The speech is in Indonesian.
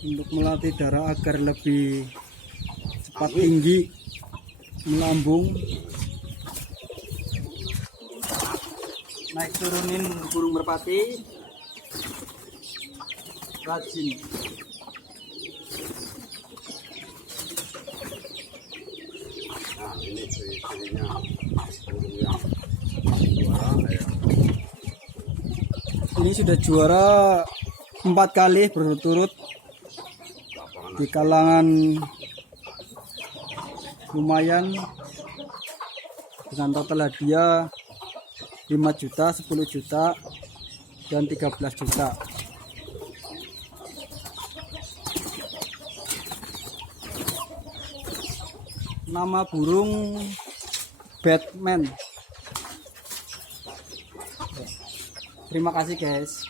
untuk melatih darah agar lebih cepat tinggi melambung. Naik turunin burung merpati rajin. Nah, ini ciri-cirinya burung yang juara ya. Ini sudah juara 4 kali berturut-turut di kalangan lumayan dengan total hadiah 5 juta, 10 juta, dan 13 juta. Nama burung Batman. Terima kasih guys.